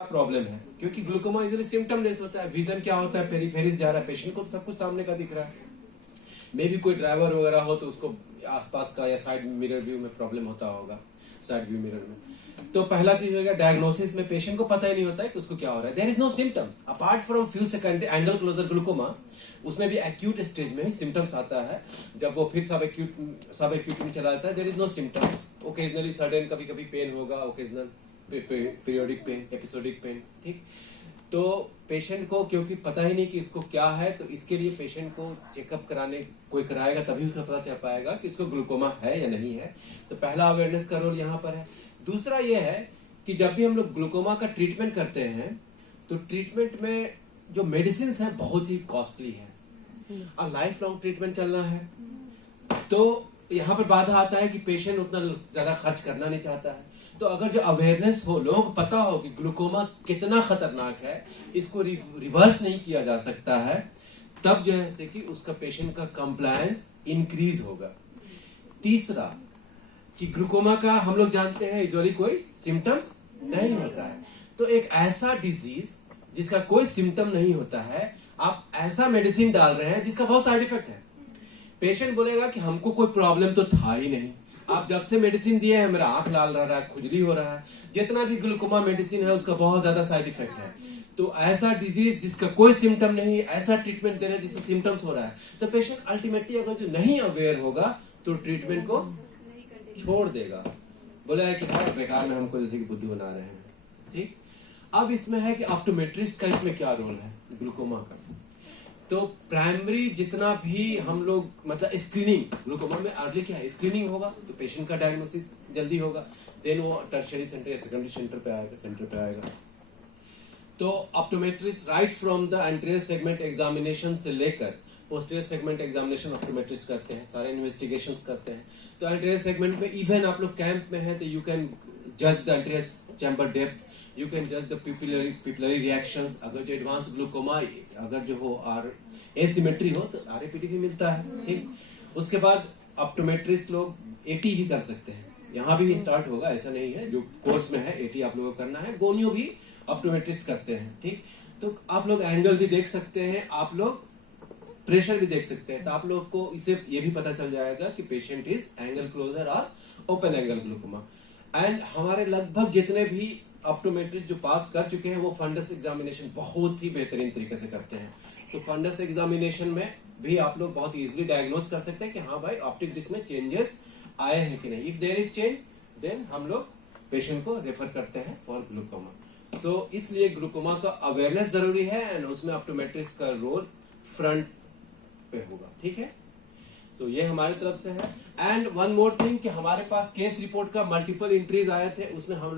Problem है क्योंकि glaucoma easily symptom less होता है। विजन क्या होता है, पेरिफेरिस जा रहा है, पेशेंट को तो सब कुछ सामने का दिख रहा है। मे भी कोई ड्राइवर वगैरह हो तो उसको आसपास का या साइड मिरर व्यू में प्रॉब्लम होता होगा, साइड व्यू मिरर में। तो पहला चीज होगा डायग्नोसिस में पेशेंट को पता ही नहीं होता है कि उसको क्या हो रहा है। There is no symptoms apart from few second angle closure glaucoma. उसमें भी एक्यूट स्टेज में ही सिम्टम्स आता है। जब वो फिर सब एक्यूट में चला जाता है, there is no symptoms. Occasionally sudden कभी कभी पेन होगा, occasional periodic pain, episodic pain, ठीक। तो पेशेंट को क्योंकि पता ही नहीं कि इसको क्या है, तो इसके लिए पेशेंट को चेकअप कराने कोई कराएगा तभी उसको पता चल पाएगा कि इसको ग्लूकोमा है या नहीं है। तो पहला अवेयरनेस का रोल यहाँ पर है। दूसरा ये है कि जब भी हम लोग ग्लूकोमा का ट्रीटमेंट करते हैं तो ट्रीटमेंट में जो मेडिसिन है बहुत ही कॉस्टली है और लाइफ लॉन्ग ट्रीटमेंट चलना है। तो यहाँ पर बाधा आता है कि पेशेंट उतना ज्यादा खर्च करना नहीं चाहता है। तो अगर जो अवेयरनेस हो, लोगों को पता हो कि ग्लूकोमा कितना खतरनाक है, इसको रिवर्स नहीं किया जा सकता है, तब जो है कि उसका पेशेंट का कंप्लायंस इंक्रीज होगा। तीसरा कि ग्लूकोमा का हम लोग जानते हैं यूजुअली कोई सिम्टम्स नहीं होता है। तो एक ऐसा डिजीज जिसका कोई सिम्टम नहीं होता है, आप ऐसा मेडिसिन डाल रहे हैं जिसका बहुत साइड इफेक्ट है। पेशेंट बोलेगा कि हमको कोई प्रॉब्लम तो था ही नहीं, आप जब से मेडिसिन दिए हैं मेरा आंख लाल रह रहा है, खुजली हो रहा है। जितना भी ग्लूकोमा मेडिसिन है उसका बहुत ज्यादा साइड इफेक्ट है। तो ऐसा डिजीज जिसका कोई सिम्टम नहीं, ऐसा ट्रीटमेंट दे रहे हैं जिससे सिम्टम्स हो रहा है, तो पेशेंट अल्टीमेटली अगर जो नहीं अवेयर होगा तो ट्रीटमेंट को छोड़ देगा, बोला है कि हाँ बेकार में हमको जैसे कि बुद्धू बना रहे हैं, ठीक। अब इसमें है कि ऑप्टोमेट्रिस्ट का इसमें क्या रोल है ग्लूकोमा का। तो प्राइमरी जितना भी हम लोग मतलब स्क्रीनिंग, ग्लूकोमा में अर्ली क्या है, स्क्रीनिंग होगा तो पेशेंट का डायग्नोसिस जल्दी होगा। देन वो टर्शियरी सेंटर या सेकेंडरी सेंटर पे आएगा। तो optometrist right from the anterior segment examination से लेकर पोस्टीरियर सेगमेंट एग्जामिनेशन ऑप्टोमेट्रिस्ट करते हैं, सारे इन्वेस्टिगेशंस करते हैं। तो एंटीरियर सेगमेंट में इवन आप लोग कैंप में हैं तो यू कैन जज the anterior chamber depth, you can जज द पिपलरी रिएक्शंस। अगर जो एडवांस ग्लूकोमा अगर जो हो और एसिमेट्री हो तो आरएपीटी भी मिलता है, ठीक। उसके बाद ऑप्टोमेट्रिस्ट लोग एटी भी कर सकते हैं, यहाँ भी स्टार्ट होगा, ऐसा नहीं है। जो कोर्स में है एटी आप लोगों को करना है। गोनियो भी ऑप्टोमेट्रिस्ट करते हैं, ठीक। तो आप लोग एंगल भी देख सकते हैं, आप लोग प्रेशर भी देख सकते हैं। तो आप लोग को इसे ये भी पता चल जाएगा कि पेशेंट इज एंगल क्लोजर और ओपन एंगल ग्लूकोमा। एंड हमारे लगभग जितने भी ऑप्टोमेट्रिस्ट जो पास कर चुके हैं वो फंडस एग्जामिनेशन बहुत ही बेहतरीन तरीके से करते हैं। तो फंडस एग्जामिनेशन में भी आप लोग बहुत इजीली डायग्नोस कर सकते हैं कि हाँ भाई ऑप्टिक डिस्क में चेंजेस आए हैं कि नहीं। If there is change then हम लोग पेशेंट को रेफर करते हैं फॉर ग्लूकोमा। सो इसलिए ग्लूकोमा का अवेयरनेस जरूरी है एंड उसमें ऑप्टोमेट्रिस्ट का रोल फ्रंट पे होगा, ठीक है। सो ये हमारी तरफ से है। एंड वन मोर थिंग कि हमारे पास केस रिपोर्ट का मल्टीपल एंट्रीज आए थे, उसमें हम लोग